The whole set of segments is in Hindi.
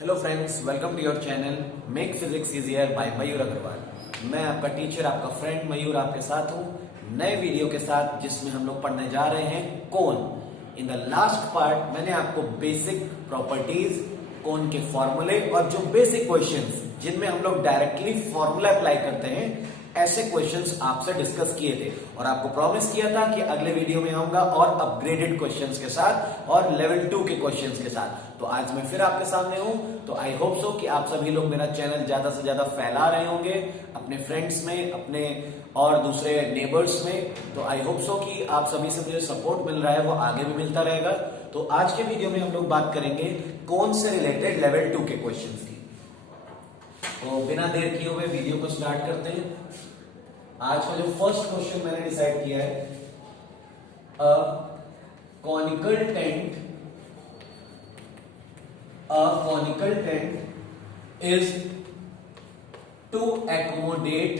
Hello friends, welcome to your channel make physics easier by Mayur Agarwal. मैं आपका टीचर, आपका फ्रेंड मयूर आपके साथ हूँ नए वीडियो के साथ, जिसमें हम लोग पढ़ने जा रहे हैं कोन। इन द लास्ट पार्ट मैंने आपको बेसिक प्रॉपर्टीज, कोन के फॉर्मूले और जो बेसिक क्वेश्चंस जिनमें हम लोग डायरेक्टली फॉर्मूला अप्लाई करते हैं, ऐसे क्वेश्चंस आपसे डिस्कस किए थे और आपको प्रॉमिस किया था कि अगले वीडियो में आऊंगा और अपग्रेडेड क्वेश्चंस के साथ और लेवल 2 के क्वेश्चंस के साथ। तो आज मैं फिर आपके सामने हूं। तो आई होप सो कि आप सभी लोग मेरा चैनल ज्यादा से ज्यादा फैला रहे होंगे अपने फ्रेंड्स में, अपने और दूसरे नेबर्स में। तो आई होप सो कि आप सभी से मुझे सपोर्ट मिल रहा है, वो आगे भी मिलता रहेगा। तो आज के वीडियो में हम लोग बात करेंगे कौन से रिलेटेड लेवल 2 के क्वेश्चंस की। तो बिना देर किए हुए वीडियो को स्टार्ट करते हैं। आज का जो फर्स्ट क्वेश्चन मैंने डिसाइड किया है, a conical tent is to accommodate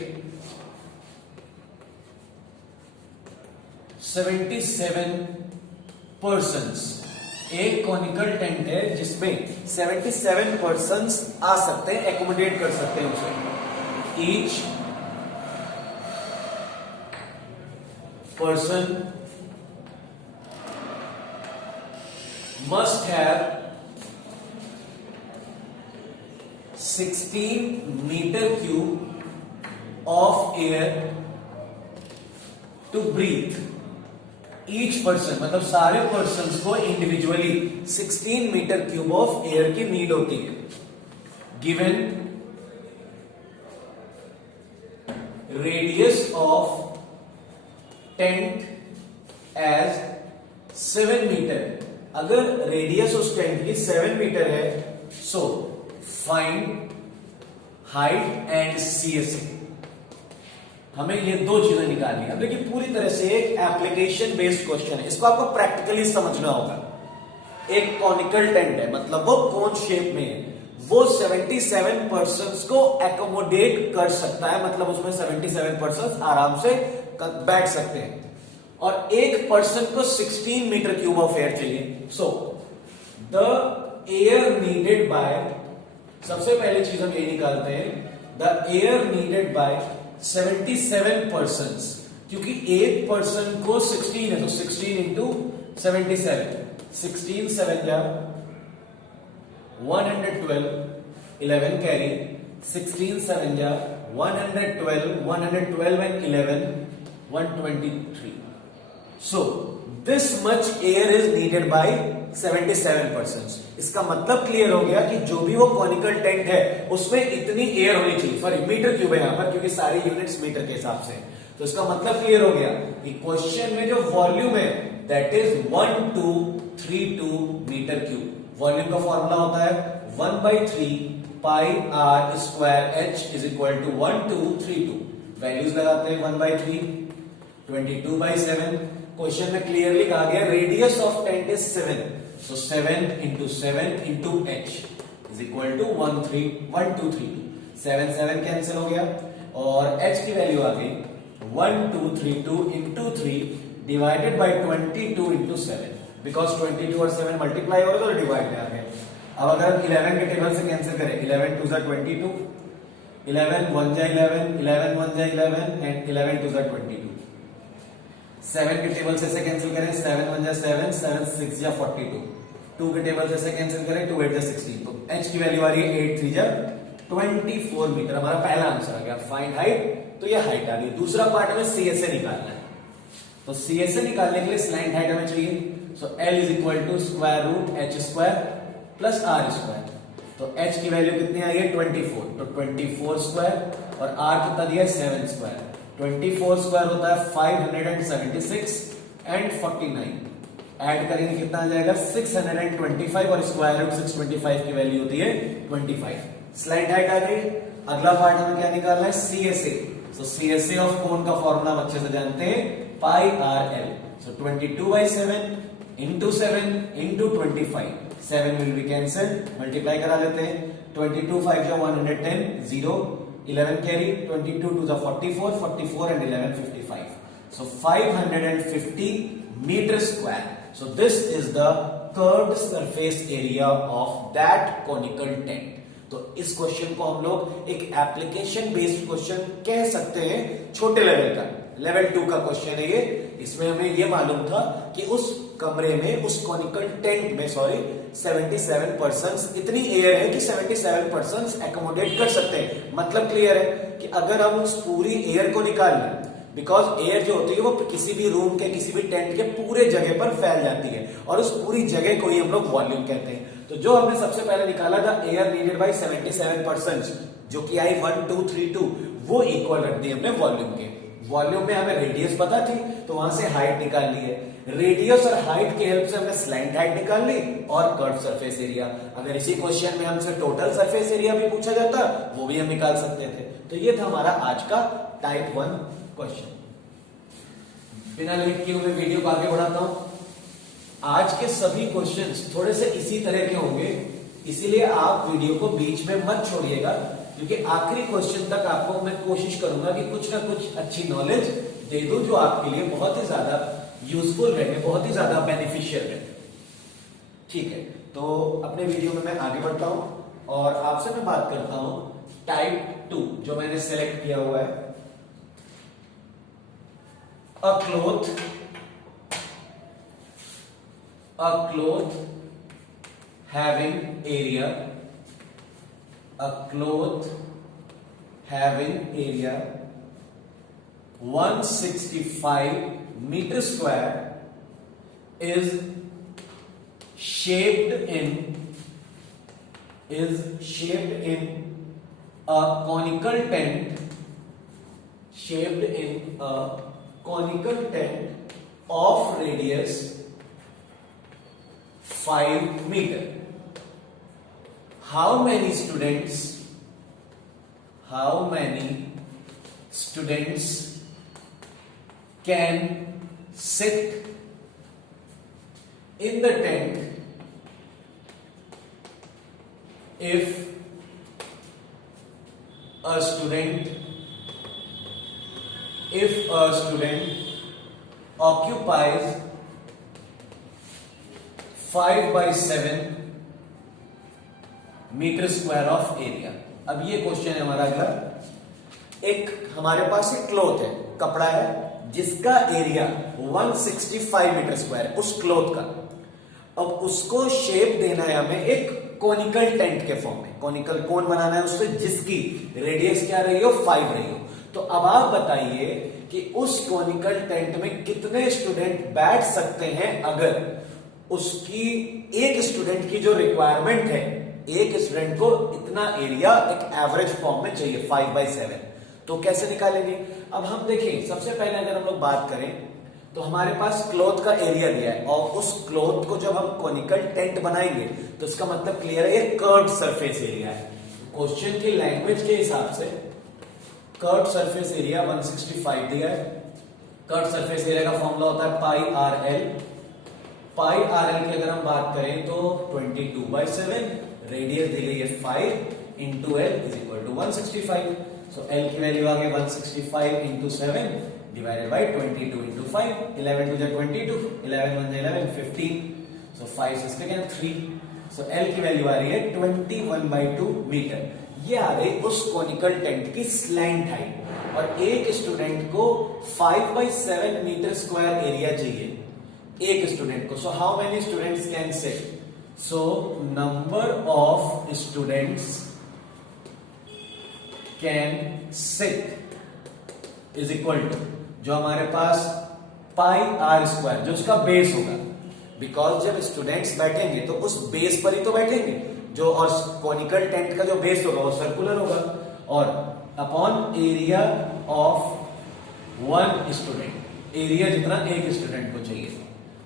77 persons। एक कॉनिकल टेंट है जिसमें 77 पर्सन्स आ सकते हैं, एकोमोडेट कर सकते हैं उसे। Each person must have 16 meter cube of air to breathe। Each person मतलब सारे पर्सन्स को individually 16 metre cube of air की नीड होती है। Given radius of tent as 7 metre. अगर रेडियस उस टेंट की 7 मीटर है, so find height and CSA. हमें ये दो चीजें निकालनी है। अब देखिए, पूरी तरह से एक एप्लीकेशन बेस्ड क्वेश्चन है, इसको आपको प्रैक्टिकली समझना होगा। एक कॉनिकल टेंट है, मतलब वो कोन शेप में है, वो 77 पर्सन्स को एकोमोडेट कर सकता है, मतलब उसमें 77 पर्सन्स आराम से बैठ सकते हैं। और एक पर्सन को 16 मीटर क्यूब ऑफ एयर चाहिए। So the air needed bye, सबसे पहली चीज हम ये निकालते हैं, the air needed bye 77 persons. क्योंकि एक पर्सन को 16 है, तो 16 इंटू 77, 16 7 जा 112, 11 कैरी, 16 7 जा 112, 112 and 11 123। So this much air is needed by 77 persons। इसका मतलब क्लियर हो गया कि जो भी वो कॉनिकल टेंट है उसमें इतनी एयर होनी चाहिए। सॉरी, मीटर क्यूब है यहां पर, क्योंकि सारी यूनिट्स मीटर के हिसाब से। तो इसका मतलब क्लियर हो गया कि क्वेश्चन में जो वॉल्यूम है that is 1232 metre cube. Volume का फॉर्मूला होता है 1/3 pi r square h is equal to 1232। Values लगाते हैं 1/3, 22/7। क्वेश्चन में क्लियरली कहा गया radius of tent is 7, so 7 into 7 into h is equal to 1232। 7 7 cancel हो गया और एच की वैल्यू आ गई 1232 into 3 divided by 22 into 7। Because 22 और 7 मल्टीप्लाई हो गए तो डिवाइड में आ गए। अब अगर 11 के टेबल से कैंसिल करें, 11 2 जा 22, 11 1 जा 11, 11 1 जा 11 एंड 11 2 जा 22। 7 के टेबल से कैंसिल करें, 7 1 जा 7, 7 6 जा 42। 2 के टेबल से कैंसिल करें, 2 8 जा 16। तो h की वैल्यू आ रही है 8 3 जा 24 मीटर। हमारा पहला आंसर आ गया फाइंड हाइट। तो ये हाइट आ गई। दूसरा पार्ट हमें सीएसए निकालना है। तो सीएसए निकालने के लिए स्लाइड हाइट हमें चाहिए। So l is equal to square root h square plus r square. तो h की वैल्यू कितनी आई है 24, तो 24 स्क्वायर और r कितना दिया है 7 स्क्वायर। 24 स्क्वायर होता है 576 एंड 49। ऐड करेंगे कितना आ जाएगा 625 और स्क्वायर रूट 625 की वैल्यू होती है 25। स्लाइड हाइट आ गई। अगला पार्ट हमें क्या निकालना है CSA. So CSA of cone का फॉर्मूला अच्छे से जानते हैं, pi r l. So 22/7 into 7 into 25, 7 will be cancelled, multiply करा लेते हैं। 22 5 जा 110, 0 11 carry, 22 to the 44, 44 and 11 55. So 550 meter square. So this is the curved surface area of that conical tent. तो इस क्वेश्चन को हम लोग एक एप्लीकेशन बेस्ड क्वेश्चन कह सकते हैं, छोटे लेवल का, लेवल 2 का क्वेश्चन है ये। इसमें हमें ये मालूम था कि उस कमरे में, उस कॉनिकल टेंट में 77 पर्सन इतनी एयर है कि 77 पर्सन एकोमोडेट कर सकते हैं। मतलब क्लियर है कि अगर हम उस पूरी एयर को निकाल लें, बिकॉज एयर जो होती है वो किसी भी रूम के, किसी भी टेंट के पूरे जगह पर फैल जाती है और उस पूरी जगह को ही हम लोग वॉल्यूम कहते हैं। तो जो हमने सबसे पहले निकाला था एयर नीडेड बाय 77 पर्सन, जो कि आई 1232, वो इक्वल रख दी हमने वॉल्यूम के। वॉल्यूम में हमें रेडियस पता थी तो वहां से हाइट निकाल ली है। रेडियस और हाइट की हेल्प से हमने स्लैंट हाइट निकाल ली और कर्व सरफेस एरिया। अगर इसी क्वेश्चन में हमसे टोटल सरफेस एरिया भी पूछा जाता वो भी हम निकाल सकते थे। तो ये था हमारा आज का टाइप 1 क्वेश्चन। बिना लेट किए हुए वीडियो को आगे बढ़ाता हूं। आज के सभी क्वेश्चंस थोड़े से इसी तरह के होंगे, इसीलिए आप वीडियो को बीच में मत छोड़िएगा, क्योंकि आखिरी क्वेश्चन तक आपको मैं कोशिश करूंगा कि कुछ ना कुछ अच्छी नॉलेज दे दूं जो आपके लिए बहुत ही ज्यादा यूजफुल रहे, बहुत ही ज्यादा बेनिफिशियल रहे। ठीक है, तो अपने वीडियो में मैं आगे बढ़ता हूं और आपसे मैं बात करता हूं टाइप 2 जो मैंने सेलेक्ट किया हुआ है। A cloth having area, a cloth having area 165 meter square is shaped in a conical tent, of radius 5 meter. How many students can sit in the tent if a student occupies 5/7 metre square of area. अब ये क्वेश्चन है हमारा अगला। एक हमारे पास एक क्लॉथ है, कपड़ा है, जिसका एरिया 165 मीटर स्क्वायर है, उस क्लॉथ का। अब उसको शेप देना है हमें एक कॉनिकल टेंट के फॉर्म में, कॉनिकल कोन बनाना है उससे, जिसकी रेडियस क्या रही हो, 5 रही हो। तो अब आप बताइए कि उस कॉनिकल टेंट में कितने स्टूडेंट बैठ सकते हैं अगर उसकी एक स्टूडेंट की जो रिक्वायरमेंट है, एक स्टूडेंट को इतना एरिया एक एवरेज फॉर्म में चाहिए 5/7, तो कैसे निकालेंगे? अब हम देखें, सबसे पहले अगर हम लोग बात करें तो हमारे पास क्लॉथ का एरिया दिया है और उस क्लॉथ को जब हम कॉनिकल टेंट बनाएंगे तो इसका मतलब क्लियर है, ये कर्व्ड सरफेस एरिया है। क्वेश्चन की लैंग्वेज के हिसाब से कर्व्ड सरफेस एरिया 165 दिया है। कर्व्ड सरफेस एरिया का फॉर्मूला होता है पाई आर एल। पाई आर एल की अगर हम बात करें तो 22/7, रेडियस दी गई है 5 into l is equal to 165। So l की वैल्यू आ गई 165 into 7 divided by 22 into 5, 11 2 22, 11 1 11, 15, so 5 6 again 3, so l की वैल्यू आ रही है 21/2 मीटर। ये आ रही उस कॉनिकल टेंट की स्लैंट हाइट, और एक स्टूडेंट को 5/7 मीटर स्क्वायर एरिया चाहिए एक स्टूडेंट को। So how many students can sit? So number of students can sit is equal to, जो हमारे पास पाई आर स्क्वायर, जो उसका बेस होगा, बिकॉज जब स्टूडेंट्स बैठेंगे तो उस बेस पर ही तो बैठेंगे, जो और कॉनिकल टेंट का जो बेस होगा वो सर्कुलर होगा, और upon area of 1 student, area जितना एक स्टूडेंट को चाहिए।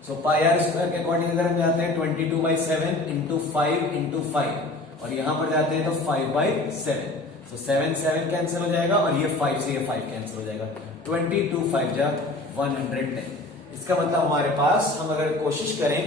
सो पाई आर स्क्वायर के अकॉर्डिंग अगर हम जाते हैं 22/7 इंटू 5 इंटू 5, और यहां पर जाते हैं तो 5/7, सो 7 7 कैंसिल हो जाएगा और ये 5 से ये 5 कैंसिल हो जाएगा, 22 5 जा 110। इसका मतलब हमारे पास, हम अगर कोशिश करें,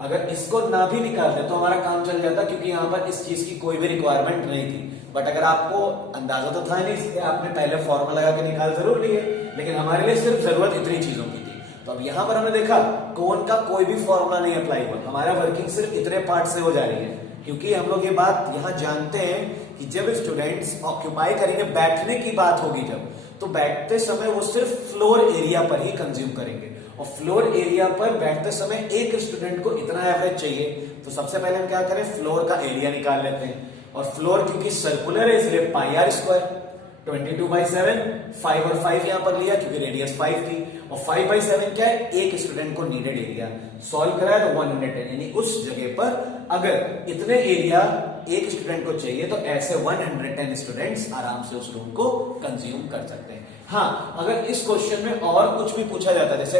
अगर इसको ना भी निकाल दे तो हमारा काम चल जाता, क्योंकि यहाँ पर इस चीज की कोई भी रिक्वायरमेंट नहीं थी। बट अगर आपको अंदाजा तो था नहीं, इसलिए आपने पहले फॉर्मूला लगा के निकाल जरूर लिए, लेकिन हमारे लिए सिर्फ जरूरत इतनी चीजों की थी। तो अब यहां पर हमने देखा कोन का कोई भी फॉर्मूला नहीं अप्लाई हुआ, हमारा वर्किंग सिर्फ इतने पार्ट से हो जा रही है, क्योंकि हम लोग ये बात यहां जानते हैं कि जब स्टूडेंट्स ऑक्यूपाई करेंगे, बैठने की बात होगी जब, तो बैठते समय वो सिर्फ फ्लोर एरिया पर ही कंज्यूम करेंगे, और फ्लोर एरिया पर बैठते समय एक स्टूडेंट को इतना एवरेज चाहिए। तो सबसे पहले हम क्या करें, फ्लोर का एरिया निकाल लेते हैं, और फ्लोर क्योंकि सर्कुलर है इसलिए पाई आर स्क्वायर 22/7, 5 और 5 यहां पर लिया क्योंकि रेडियस 5 थी, और 5/7 क्या है, एक स्टूडेंट को नीडेड एरिया। सॉल्व कराया तो 110, यानी उस जगह पर अगर इतने एरिया एक स्टूडेंट को चाहिए तो ऐसे 110 स्टूडेंट्स आराम से उस रूम को कंज्यूम कर सकते हैं। हाँ, अगर इस क्वेश्चन में और कुछ भी पूछा जाता है, जैसे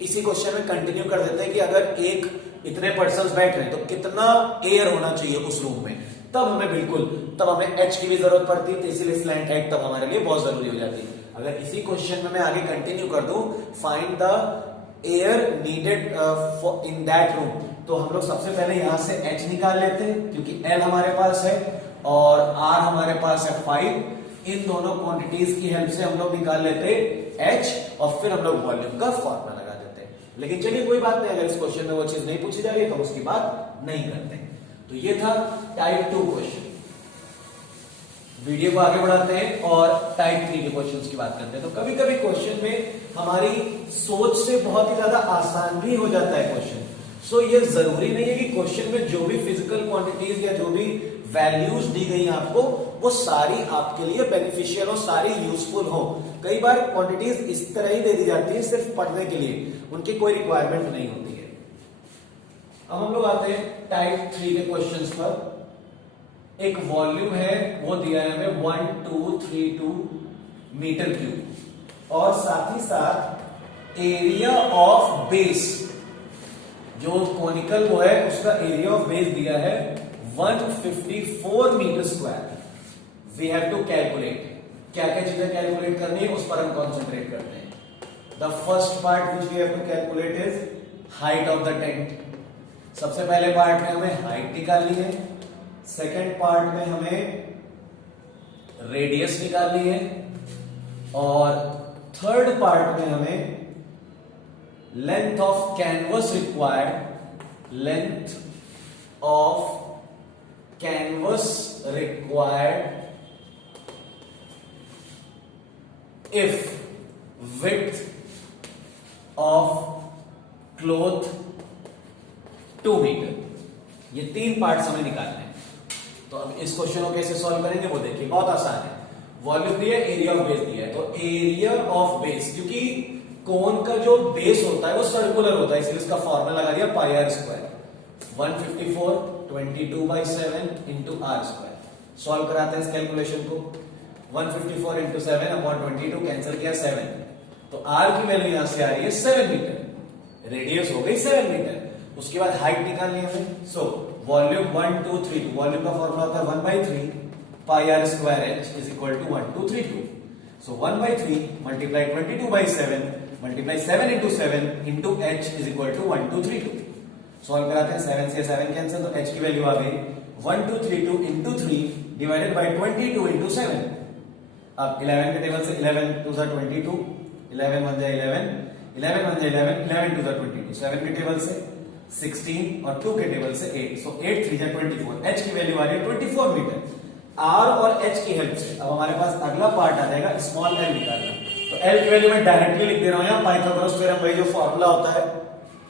इसी क्वेश्चन में कंटिन्यू कर देते हैं कि अगर इतने पर्सन्स बैठ रहे हैं तो कितना एयर होना चाहिए उस रूम में, तब हमें एच की भी जरूरत पड़ती है, तो इसीलिए स्लैंट हाइट तब हमारे लिए बहुत जरूरी हो जाती है। अगर इसी क्वेश्चन में मैं आगे कंटिन्यू कर दूं, find the air needed in that room, तो हम लोग सबसे पहले यहां से एच निकाल लेते हैं क्योंकि एल हमारे पास है और आर हमारे पास है 5। इन दोनों क्वांटिटीज की हेल्प से हम लोग निकाल लेते हैं एच, और फिर हम लोग वॉल्यूम का फॉर्मूला लगा देते हैं। लेकिन चलिए कोई बात नहीं, अगर इस क्वेश्चन में वो चीज नहीं पूछी जा रही है तो उसकी बात नहीं करते। तो ये था टाइप 2 क्वेश्चन। वीडियो को आगे बढ़ाते हैं और टाइप 3 के क्वेश्चंस की बात करते हैं। तो कभी कभी क्वेश्चन में हमारी सोच से बहुत ही ज्यादा आसान भी हो जाता है क्वेश्चन। सो ये जरूरी नहीं है कि क्वेश्चन में जो भी फिजिकल क्वांटिटीज या जो भी वैल्यूज दी गई हैं आपको, वो सारी आपके लिए बेनिफिशियल हो, सारी यूजफुल हो। कई बार क्वांटिटीज इस तरह ही दे दी जाती है सिर्फ पढ़ने के लिए, उनकी कोई रिक्वायरमेंट नहीं होती है। अब हम लोग आते हैं टाइप 3 के क्वेश्चंस पर। एक वॉल्यूम है, वो दिया है हमें 1232 मीटर क्यूब, और साथ ही साथ एरिया ऑफ बेस, जो कोनिकल वो है उसका एरिया ऑफ बेस दिया है 154 metre square. We have to calculate, क्या क्या चीजें कैलकुलेट करनी है उस पर हम कॉन्सेंट्रेट करते हैं। The first part which we have to calculate is height of the tent. सबसे पहले पार्ट में हमें हाइट निकालनी है, सेकेंड पार्ट में हमें रेडियस निकालनी है, और थर्ड पार्ट में हमें length of canvas required, length of canvas required if width of cloth 2 metre. ये 3 पार्ट्स हमें निकालने हैं। तो अब इस क्वेश्चन को कैसे सॉल्व करेंगे वो देखिए, बहुत आसान है। वॉल्यूम दिया है, एरिया ऑफ बेस दिया है, तो एरिया ऑफ बेस, क्योंकि कोन का जो बेस होता है वो सर्कुलर होता है, इसलिए इसका फॉर्मूला लगा दिया pi r square 154 22/7 into r square. Solve कराते हैं इस कैलकुलेशन को। 154 इंटू 7 अपॉन 22 कैंसिल किया 7, तो आर की वैल्यू यहां से आ रही है 7 मीटर, रेडियस हो गई 7 मीटर। उसके बाद हाइट निकालनी है हमें। सो वॉल्यूम 1232, वॉल्यूम का फॉर्मूला होता है 1/3 pi r square h is equal to 1232। So 1/3 multiply 22/7 multiply 7 into 7 into h is equal to 1232। Solve कराते हैं, 7 से 7 कैंसिल, तो एच की वैल्यू आ गई 1232 इंटू 3 डिवाइडेड बाई 22 इंटू 7। अब 11 के टेबल से 11 2 22, 11 1 11, 11 1 11, 11 2 22, 7 के टेबल से 16 और 2 के टेबल से 8, सो 8 3 24। एच की वैल्यू आ रही है 24 मीटर। आर और एच की हेल्प से अब हमारे पास अगला पार्ट आ जाएगा स्मॉल एल निकालना। तो एल की वैल्यू मैं डायरेक्टली लिख दे रहा हूं यहाँ, पाइथागोरस थ्योरम वही जो फॉर्मूला होता है,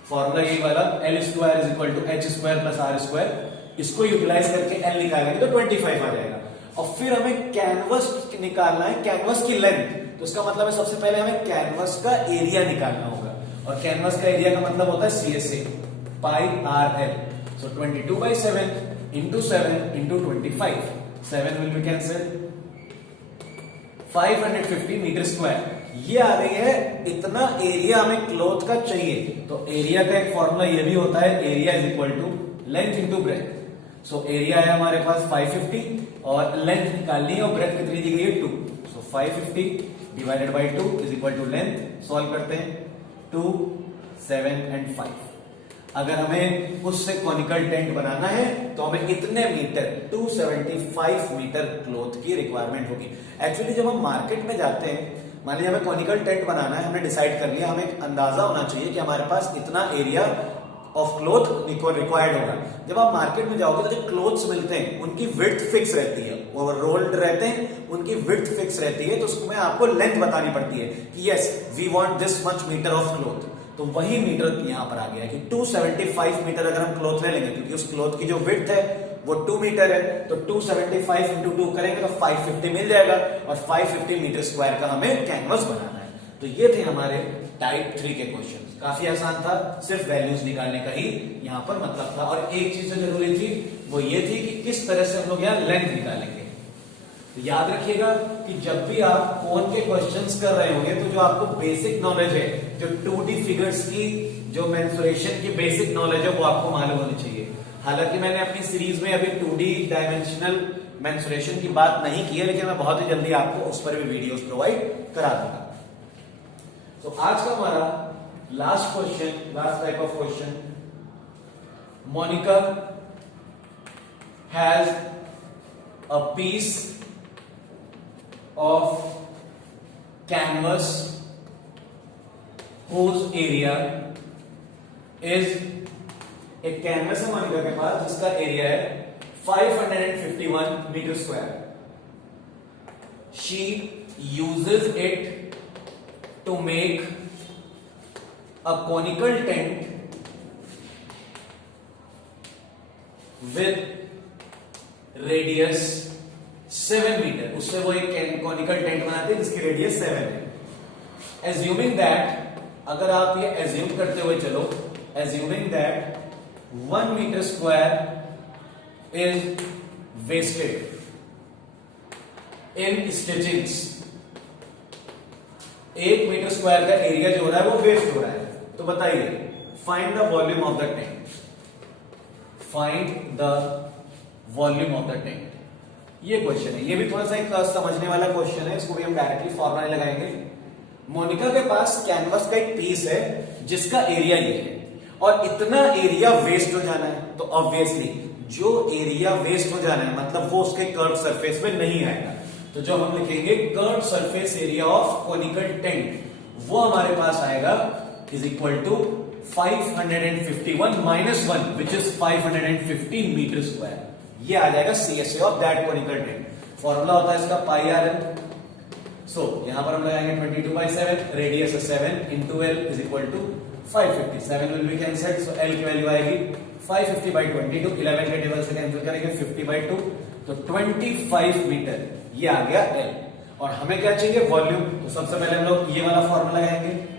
फॉर्मूला यही वाला l square is equal to h square plus r square. इसको यूटिलाइज करके एल निकालेंगे तो 25 आ जाएगा। और फिर हमें कैनवस निकालना है, कैनवस की लेंथ, तो इसका मतलब है सबसे पहले हमें कैनवस का एरिया निकालना होगा, और कैनवस का एरिया का मतलब होता है CSA pi r l. So 22/7 into 7 into 25, 7 will be cancel, 550 metre square. ये आ रही है, इतना एरिया हमें क्लॉथ का चाहिए। तो एरिया का एक फॉर्मूला ये भी होता है, area is equal to length into breadth. So area है हमारे पास 550 और लेंथ निकालनी है, और ब्रेथ कितनी दी गई है 2। So 550 divided by 2 is equal to length. Solve करते हैं, 2 7 एंड 5। अगर हमें उससे कॉनिकल टेंट बनाना है तो हमें इतने मीटर 275 मीटर क्लॉथ की रिक्वायरमेंट होगी। एक्चुअली जब हम मार्केट में जाते हैं, मान लीजिए हमें कॉनिकल टेंट बनाना है, हमने डिसाइड कर लिया, हमें एक अंदाजा होना चाहिए कि हमारे पास इतना एरिया ऑफ क्लोथ रिक्वायर्ड होगा। जब आप मार्केट में जाओगे तो जो क्लोथ्स मिलते हैं उनकी विड्थ फिक्स रहती है, वो रोल्ड रहते हैं, उनकी विड्थ फिक्स रहती है, तो उसमें आपको लेंथ बतानी पड़ती है कि yes we want this much metre of cloth. तो वही मीटर यहां पर आ गया है कि 275 मीटर अगर हम क्लोथ ले लेंगे, क्योंकि उस क्लोथ की जो विड्थ है वो 2 मीटर है, तो 275 इंटू 2 करेंगे तो 550 मिल जाएगा, और 550 मीटर स्क्वायर का हमें कैनवस बनाना है। तो ये थे हमारे टाइप 3 के क्वेश्चन। काफी आसान था, सिर्फ वैल्यूज निकालने का ही यहाँ पर मतलब था। और एक चीज जो जरूरी थी वो ये थी कि किस तरह से हम लोग यहाँ लेंथ निकालेंगे। तो याद रखिएगा कि जब भी आप कोन के क्वेश्चंस कर रहे होंगे तो जो आपको बेसिक नॉलेज है, जो 2D फिगर्स की जो मेंसुरेशन की बेसिक नॉलेज है वो आपको मालूम होनी चाहिए। हालांकि मैंने अपनी सीरीज में अभी 2D डायमेंशनल मेंसुरेशन की बात नहीं की है, लेकिन मैं बहुत ही जल्दी आपको उस पर भी वीडियोस प्रोवाइड करा दूंगा। तो आज का हमारा last question, last type of question, Monica has a piece of canvas whose area is, एक कैनवस है मोनिका के पास जिसका एरिया है 551 metre square. She uses it to make a conical tent with radius 7 metre. उससे वो एक कॉनिकल टेंट बनाते हैं जिसकी रेडियस 7 है। एज्यूमिंग दैट, अगर आप ये एज्यूम करते हुए चलो, assuming that 1 metre square is wasted in stitchings, 1 metre square का एरिया जो हो रहा है वो वेस्ट हो रहा है। तो बताइए, find the volume of the tent, find the volume of the tent. ये क्वेश्चन है, ये भी थोड़ा सा एक समझने वाला क्वेश्चन है, इसको भी हम डायरेक्टली फॉर्मूला लगाएंगे। मोनिका के पास कैनवस का एक पीस है जिसका एरिया ये है, और इतना एरिया वेस्ट हो जाना है, तो ऑब्वियसली जो एरिया वेस्ट हो जाना है मतलब वो उसके कर्व सरफेस में नहीं आएगा। तो जो हम लिखेंगे curve surface area of conical tent, वो हमारे पास आएगा is equal to 551 minus 1 which is 550 metre square. ये आ जाएगा CSA of that conical tent. Formula होता है इसका पाई RL। सो यहां पर हम लगाएंगे 22/7, रेडियस है 7 into L is equal to 550। 7 will be cancelled, so L की वैल्यू आएगी 550/22, 11 के टेबल से कैंसिल करेंगे 50/2, तो 25 मीटर ये आ गया L। और हमें क्या चाहिए, वॉल्यूम। तो सबसे पहले हम लोग ये वाला फॉर्मूला लगाएंगे।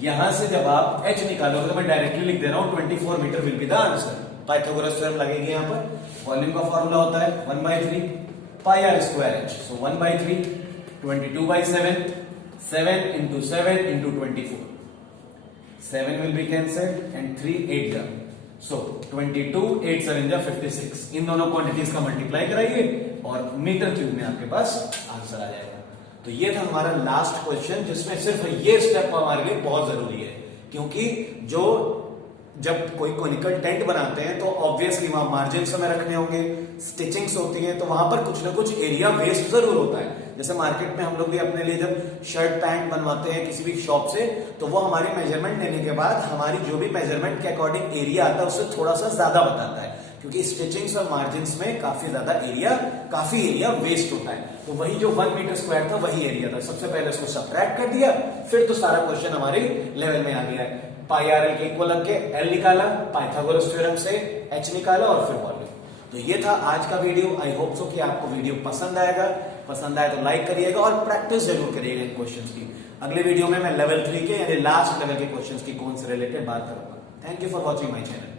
यहां से जब आप h निकालोगे तो मैं डायरेक्टली लिख दे रहा हूं 24 metre will be the answer. Pythagoras theorem लगेगी यहां पर। वॉल्यूम का फॉर्मूला होता है 1/3 pi r square h। So 1/3 22/7, 7 into 7 into 24, 7 will be cancelled and 3 8 जा, so 22 8 7 जा 56। इन दोनों क्वांटिटीज का मल्टीप्लाई कराइए और मीटर क्यूब में आपके पास आंसर आ जाएगा। तो ये था हमारा लास्ट क्वेश्चन, जिसमें सिर्फ ये स्टेप हमारे लिए बहुत जरूरी है, क्योंकि जो जब कोई कोनिकल टेंट बनाते हैं तो ऑब्वियसली वहां मार्जिन्स हमें रखने होंगे, स्टिचिंग्स होती हैं, तो वहां पर कुछ ना कुछ एरिया वेस्ट जरूर होता है। जैसे मार्केट में हम लोग भी अपने लिए जब शर्ट पैंट बनवाते हैं किसी भी शॉप से, तो वो हमारी मेजरमेंट लेने के बाद हमारी जो भी मेजरमेंट के अकॉर्डिंग एरिया आता है उससे थोड़ा सा ज्यादा बताता है, क्योंकि स्टिचिंग्स और मार्जिन्स में काफी एरिया वेस्ट होता है। तो वही जो 1 मीटर स्क्वायर था वही एरिया था। सबसे पहले उसको सबट्रैक्ट कर दिया, फिर तो सारा क्वेश्चन हमारे लेवल में आ गया है। पाई आर एल के इक्वल रख के एल निकाला, पाइथागोरस थ्योरम से एच निकाला और फिर वॉल्यूम। तो ये था आज का वीडियो। आई होप सो कि आपको वीडियो पसंद आएगा। पसंद आए तो लाइक करिएगा और प्रैक्टिस जरूर करिएगा इन क्वेश्चंस की। अगले वीडियो में मैं लेवल 3 के यानी लास्ट लेवल के क्वेश्चंस की कौन से रिलेटेड बात करूंगा। Thank you for watching my channel.